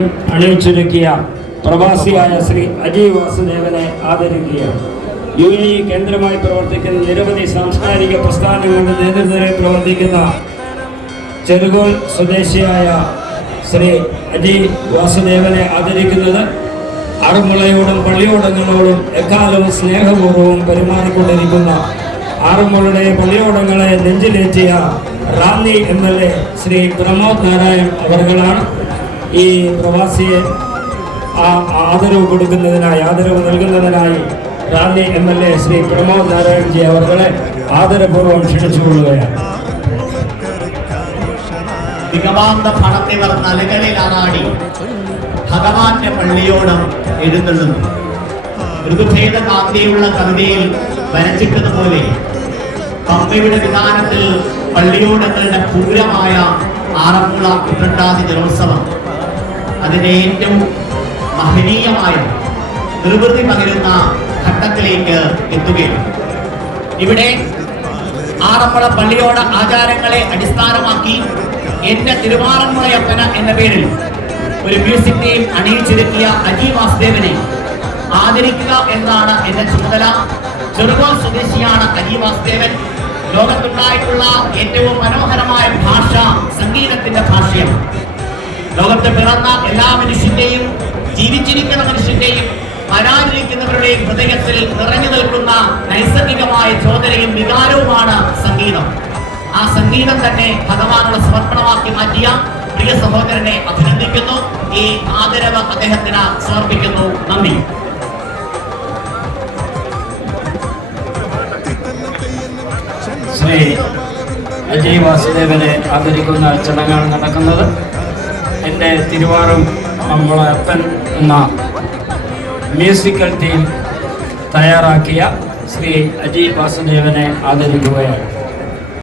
അണിയിച്ചൊരുക്കിയ പ്രവാസിയായ Shri Aji വാസുദേവനെ ആദരിക്കുകയാണ്. UAE കേന്ദ്രമായി പ്രവർത്തിക്കുന്ന നിരവധി സാംസ്കാരിക പ്രസ്ഥാനങ്ങളുടെ നേതൃത്വത്തിൽ പ്രവർത്തിക്കുന്ന ചെറുകോൽ സ്വദേശിയായ ശ്രീ അജി വാസുദേവനെ ആദരിക്കുന്നത് ആറന്മുളയോടും പള്ളിയോടങ്ങളോടും എക്കാലവും സ്നേഹപൂർവ്വം പെരുമാറിക്കൊണ്ടിരിക്കുന്ന ആറന്മുളയുടെ പള്ളിയോടങ്ങളെ നെഞ്ചിലേറ്റിയ റാന്നി MLA ശ്രീ പ്രമോദ് നാരായൺ അവർകളാണ്. ഈ പ്രവാസിയെ ആദരവ് കൊടുക്കുന്നതിനായി, ആദരവ് നൽകുന്നതിനായി റാന്നി MLA ശ്രീ പ്രമോദ് നാരായൺജി അവർകളെ ആദരപൂർവ്വം ക്ഷണിച്ചുകൊള്ളുകയാണ്. ദിഗമാന്ത പണത്തിവർ നലകളിലാണാടി ഭഗവാന്റെ പള്ളിയോടം എഴുന്നള്ളുന്നു. ഋതുഭേദ കാന്തിയുള്ള കവിതയിൽ വരച്ചിട്ടതുപോലെ പമ്പയുടെ വിധാനത്തിൽ പള്ളിയോടങ്ങളുടെ പൂരമായ ആറന്മുള ഉത്രട്ടാതി ജലോത്സവം അതിന്റെ ഏറ്റവും മഹനീയമായ നിർവൃത്തി പകരുന്ന ഘട്ടത്തിലേക്ക് എത്തുകയാണ്. ഇവിടെ ആറന്മുള പള്ളിയോട ആചാരങ്ങളെ അടിസ്ഥാനമാക്കി എന്റെ തിരുവാറന്മുളയപ്പന എന്ന പേരിൽ ഒരു മ്യൂസിക് ടീം അണിയിച്ചൊരുക്കിയ അജി വാസുദേവനെ ആദരിക്കുക എന്നാണ് എന്റെ ചുമതല. ചെറുകോൽ സ്വദേശിയാണ് അജി വാസുദേവൻ. ലോകത്തുണ്ടായിട്ടുള്ള ഏറ്റവും മനോഹരമായ ഭാഷ സംഗീതത്തിന്റെ ഭാഷയാണ്. ലോകത്ത് പിറന്ന എല്ലാ മനുഷ്യന്റെയും, ജീവിച്ചിരിക്കുന്ന മനുഷ്യന്റെയും, വരാനിരിക്കുന്നവരുടെയും ഹൃദയത്തിൽ നിറഞ്ഞു നിൽക്കുന്ന നൈസർഗികമായ ചോദനയും വികാരവുമാണ് സംഗീതം. ആ സംഗീതം തന്നെ ഭഗവാനുള്ള സമർപ്പണമാക്കി മാറ്റിയ പ്രിയ സഹോദരനെ അഭിനന്ദിക്കുന്നു. ഈ ആദരവ് അദ്ദേഹത്തിന് സമർപ്പിക്കുന്നു. നന്ദി. ശ്രീ അജയ് വാസുദേവനെ ആദരിക്കുന്ന ചടങ്ങാണ് നടക്കുന്നത്. എൻ്റെ തിരുവാറന്മുളയപ്പൻ എന്ന മ്യൂസിക്കൽ ടീം തയ്യാറാക്കിയ ശ്രീ അജയ് വാസുദേവനെ ആദരിക്കുകയാണ്.